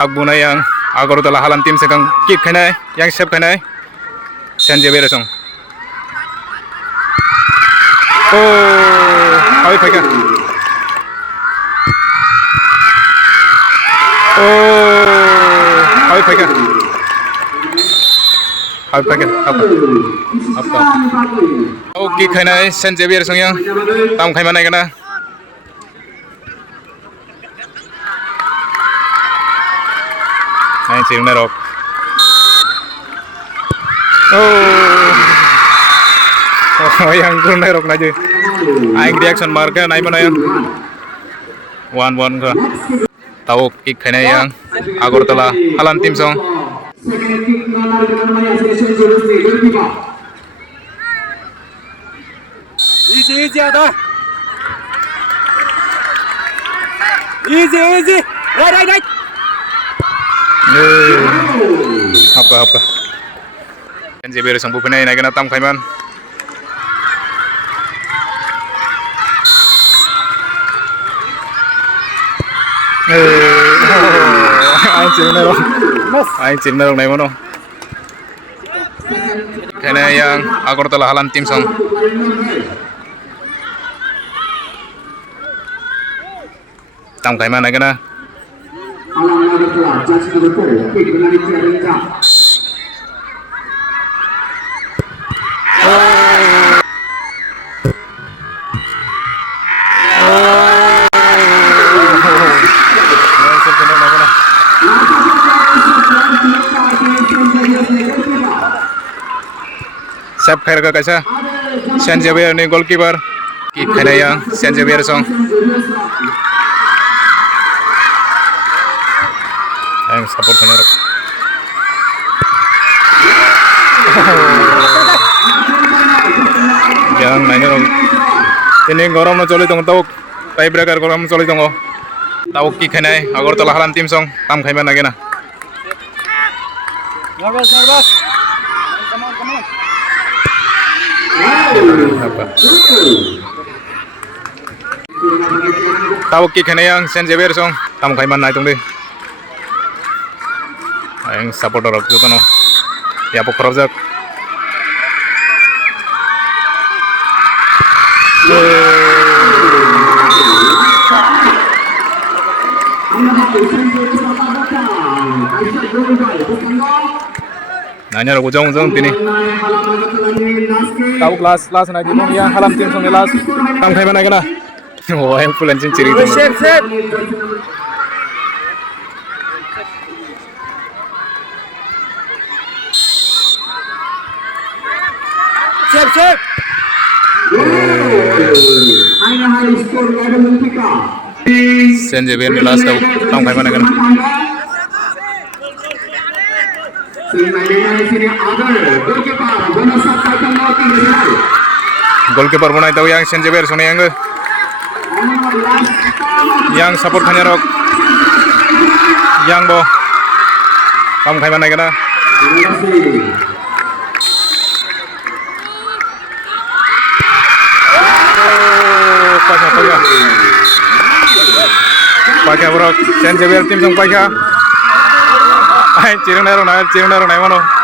Agbuna yang Agartala halam tim sekang kick khanai yang sep khanai Saint Xavier song. Oh, hai phaka. Oh, hai phaka. Hai phaka. Apa? Oh, kick khanai Saint Xavier song yang tam khai manai kana. Ay, sirung na rock. Oh, yang turun na rock na je. Ay, reaction marker na mana yang 1-1 ka. Tahu kick kena yang Agartala halam tim song. Easy ada. Easy. Right. Apa Saint Xavier sang bupenai na kana tam khaiman ai chin na rong nai mono kana yang Agartala halam tim song tam khaiman na kana Sep khair ka kaisa Saint Xavier ni goalkeeper kick khair yang Saint Xavier song yang support khair yang nanya dong ini gorom no choli tong tau tie breaker gorom choli tong tau kick khair Agartala halam tim song tam khaiman na gena Nervous. Come on. apa tahu kick kena yang Saint Xavier song tam khaiman nai tong de yang supporter rok tu no ya pokor jak nanya rok ujung tini tahu kelas na di yang halam tim song kelas tam khaiman na kana oh yang full engine ciri tu Set. Set. Saint Xavier kelas tahu tam khaiman na kana goalkeeper bunai tahu yang Saint Xavier sone yang support khanya rok yang bo tam khaiman na kana pakai bro Saint Xavier tim song pakai ay cireng na rong nai mono